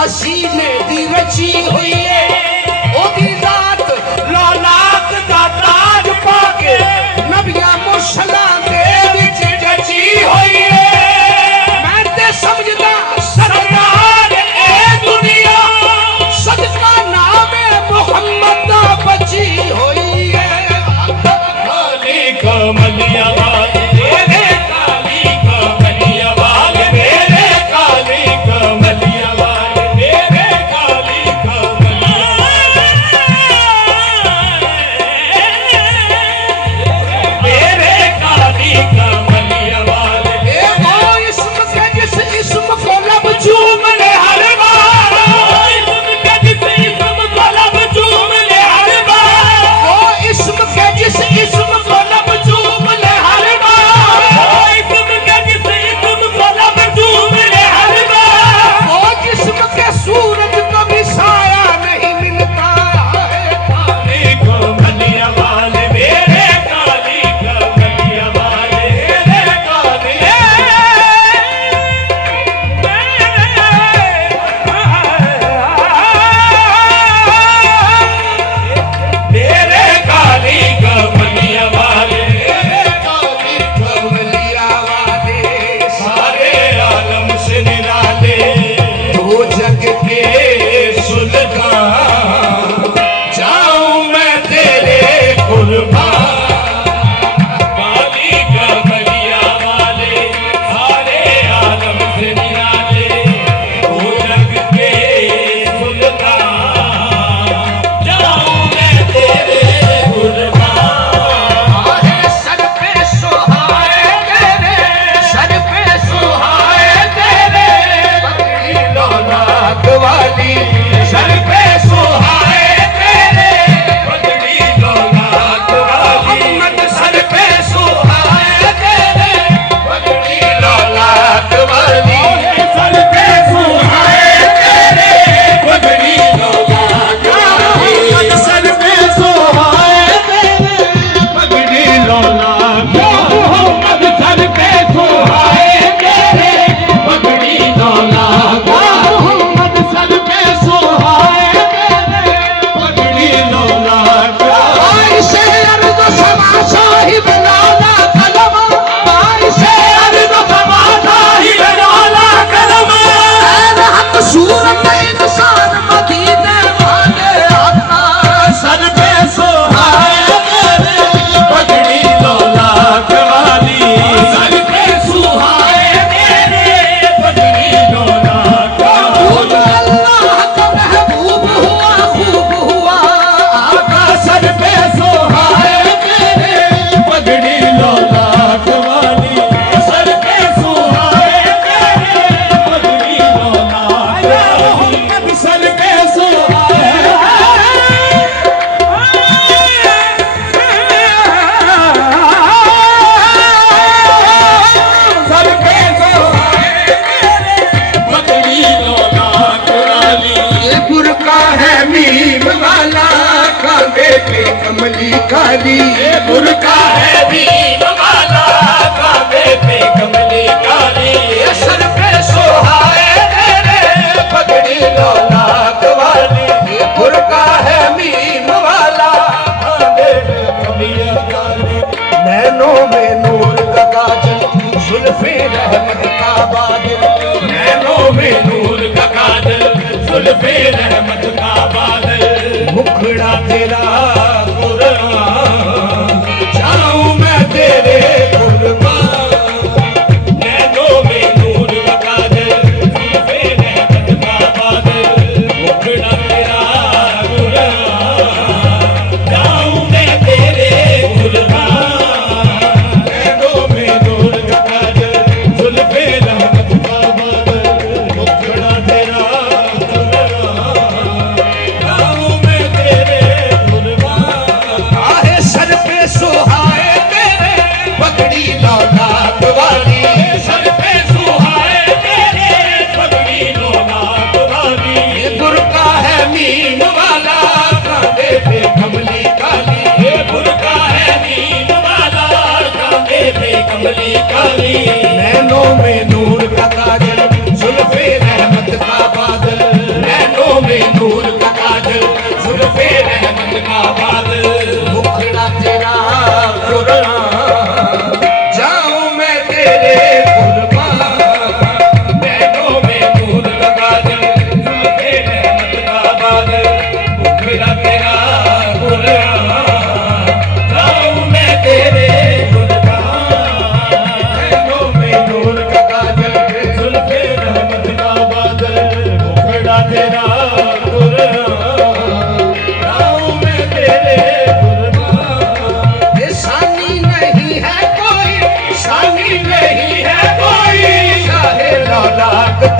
पसीने दी रची हुई है ओदी जात लौलाक दा ताज पाके नबियां मुर्सलां दे विच जची हुई है मैं ते समझदा सरदार ए दुनिया सदका नामे मुहम्मद दा बची हुई है खाली कमलिया वाली तेरे काली कमलिया वाली मेरे काली कमलिया वाली मेरे काली कमलिया मेरे काली कमलिया वाली ए वो इस्म के जिस इस्म को लब चूम ले हर बार इस्म के जिस इस्म को लब चूम ले हर बार वो इस्म के जिस इस्म को लब चूम ले हर बार इस्म के जिस इस्म को लब चूम ले हर बार वो जिस्म के सूरज को भी साया नहीं मिलता है काली कमलिया वाले मेरे काली कमलिया वाले मेरे काली मेरे काली कमलिया वाले मेरे काली कमलिया वाले सारे आलम से निराले दो जग के सुल्तान जाऊं मैं तेरे कुर्बान काली कमलिया वाले सारे आलम से निराले दो जग के सुल्तान जाऊं मैं तेरे कुर्बान सर पे सुहाए तेरे सर पे सुहाए तेरे पगड़ी लौलाक वाली सर पे सुहाए तेरे पगड़ी लौलाक वाली मोहम्मद सर पे सुहाए तेरे पगड़ी लौलाक वाली सर पे सुहाए तेरे पगड़ी लौलाक वाली सर पे सुहाए तेरे पगड़ी लौलाक मोहम्मद सर पे सुहाए तेरे पगड़ी लौलाक मोहम्मद सर पे सुहाए तेरे पगड़ी लौलाक से अर्ज़ समा साहिब लौला कलम से अर्ज़ समा साहिब लौला कलम हक सूरत इंसान मदीने वाले आका सर पे सुहाए तेरे पगड़ी लौलाक वाली सर पे सुहाए तेरे पगड़ी लौलाक अल्लाह का महबूब हुआ खूब हुआ आका सर पे सुहाए तेरे पगड़ी लौलाक वाली सर पे सुहाए तेरे पगड़ी लौलाक वाली सर पे सुहाए सर पे सुहाए तेरे पगड़ी लौलाक वाली ये बुरका है मीम वाला कांधे पे कमली काली ये बुरका है मीम वाला कांधे पे कमली काली ये सर पे सुहाए तेरे पगड़ी लौलाक वाली ये बुरका है मीम वाला कांधे पे कमली काली नैनों में नूर का काजल जुल्फे रहमत का बादल नैनों में नूर का काजल जुल्फे रहमत का बादल मुखड़ा तेरा कुर्बान जाऊं मैं तेरे कुर्बान नैनों में नूर का काजल जुल्फे रहमत का बादल मुखड़ा तेरा कुर्बान जाऊं मैं तेरे कुर्बान नैनों में नूर का काजल जुल्फे रहमत का बादल मुखड़ा तेरा कुर्बान जाऊं मैं तेरे कुर्बान आहे सर पे सुहाए तेरे पगड़ी लौलाक वाली सर पे सुहाए तेरे पगड़ी लौलाक वाली ये बुरका है मीम वाला कांधे पे कमली काली ये बुरका है मीम वाला कांधे पे कमली काली नैनों में नूर का काजल जुल्फे रहमत का बादल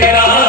तेरा